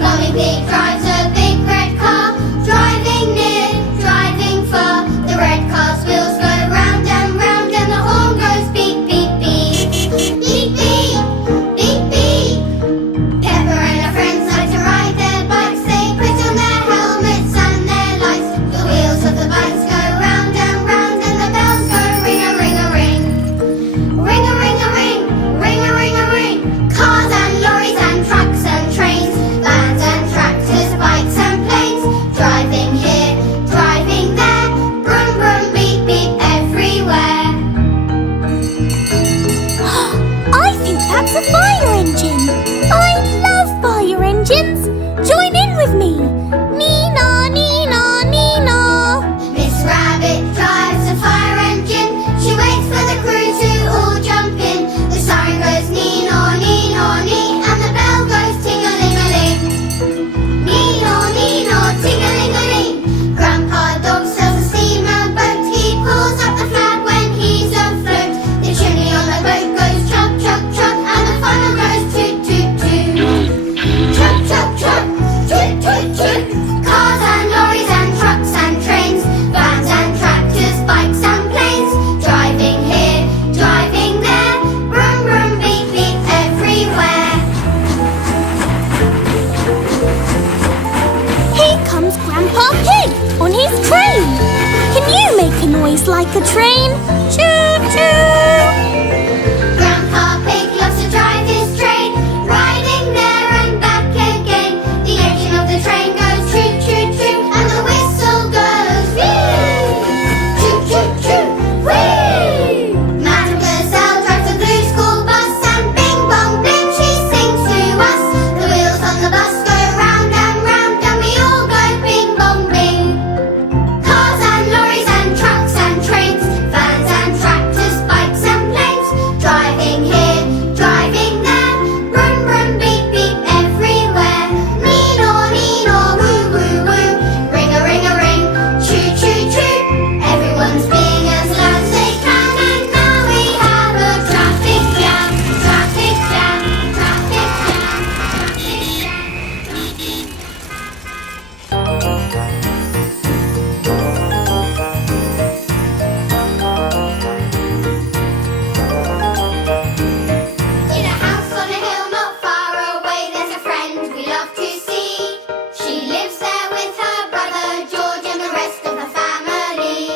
Mummy Pig drives a big red car, driving near, driving far. The red car's wheels go round and round, and the horn goes beep, beep, beep. Beep, beep, beep, beep. Peppa and her friends like to ride their bikes. They put on their helmets and their lights. The wheels of the bikes go round and round, and the bells go ring-a-ring-a-ring. Ring-a-ring-a-ring, ring-a-ring-a-ring. Cars and lorries and trucks and trains, vans and tractors, bikes and planes. Driving here, driving there, brum brum beep beep everywhere. I think that's a fire engine. I love fire engines. Join in with me. Nina, Nina, Nina. Miss Rabbit drives a fire engine. She waits for the crew to all jump in. The siren goes nee-naw, nee-naw, nee, and the bell goes ting-a-ling-a-ling. Nee-naw, nee-naw, ting-a-ling-a-ling. Grandpa Dog sails a steamboat. He pulls up the flag when he's afloat. The chimney on the boat goes chug, chug, chug, and the funnel goes toot, toot, toot. Chug, chug, chug, toot, toot, toot. Cars and lorries and trucks and trains, vans and tractors, bikes and planes. Driving here, driving there, brum brum beep beep everywhere. Here comes Grandpa Pig on his train. Can you make a noise like a train? Choo-choo! Grandpa Pig loves to drive his train, riding there and back again. The engine of the train goes choo choo choo, and the whistle goes whee! Choo choo choo, whee! Madame Gazelle drives a blue school bus, and bing bong bing she sings to us. The wheels on the bus go round and round, and we all go bing bong bing. Cars and lorries and trucks and trains, vans and tractors, bikes and planes. Driving here, driving there, brum brum beep beep everywhere. Nee-naw, nee-naw, woo woo woo, ring-a-ring-a-ring, choo choo choo. Everyone's being as loud as they can, and now we have a traffic jam, traffic jam, traffic jam, traffic In a house on a hill not far away, there's a friend we love to see. She lives there with her brother George and the rest of the family.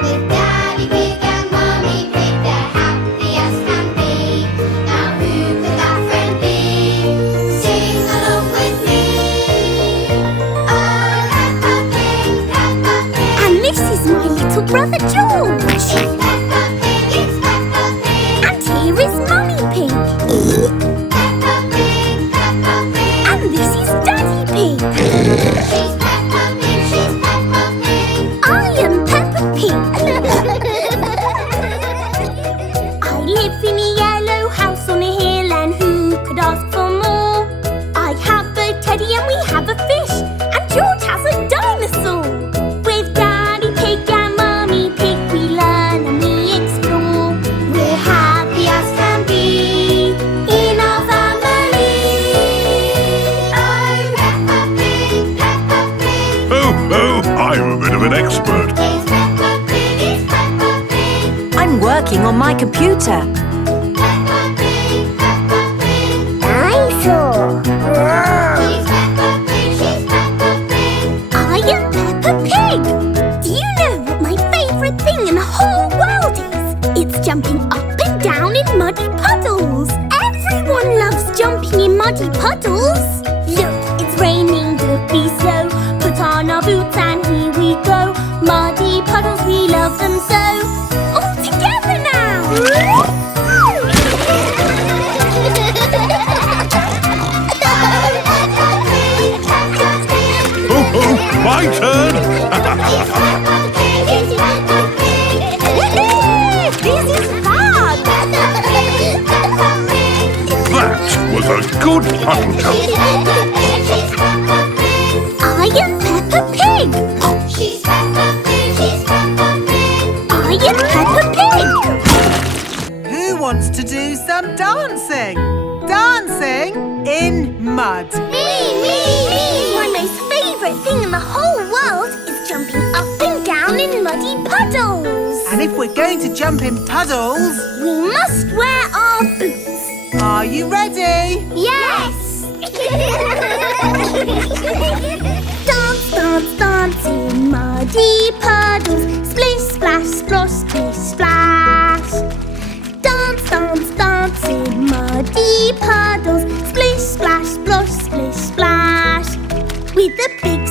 With Daddy Pig and Mummy Pig, they're happy as can be. Now who could that friend be? Sing along with me. Oh, Peppa Pig, Peppa Pig. And this is my little brother George. It's Peppa Pig, it's Peppa Pig. And here is Mummy Pig. Peppa Pig, Peppa Pig. And this is Daddy Pig. She's Peppa Pig, she's Peppa Pig. I am Peppa Pig. I live in a yellow house on a hill, and who could ask for more? I have a teddy and we have a fish, and George has a dinosaur. With Daddy Pig and Mummy Pig, we learn and we explore. We're happy as can be in our family. Oh, Peppa Pig, Peppa Pig. Oh, I'm a bit of an expert. It's Peppa Pig, it's Peppa Pig. I'm working on my computer. Peppa Pig, Peppa Pig. Dinosaur. She's Peppa Pig, she's Peppa Pig. I am Peppa Pig. Do you know what my favourite thing in the whole world is? It's jumping up and down in muddy puddles. Everyone loves jumping in muddy puddles. Look, it's raining, don't be slow. Put on our boots and here we go. Muddy puddles, we love them so. All together now. Oh, my turn. This is fun! That was a good puddle jump. I am Peppa Pig! She's Peppa Pig, she's Peppa Pig. I am Peppa Pig! Who wants to do some dancing? Dance! dancing in mud. My most favourite thing in the whole world is jumping up and down in muddy puddles. And if we're going to jump in puddles, We must wear our boots. are you ready? Yes! Dance, dance, dance in muddy puddles. Splish, splash, splosh, splish, splash. Dance, dance, dance in muddy puddles. Splish, splash, splosh, splish, splash. With a big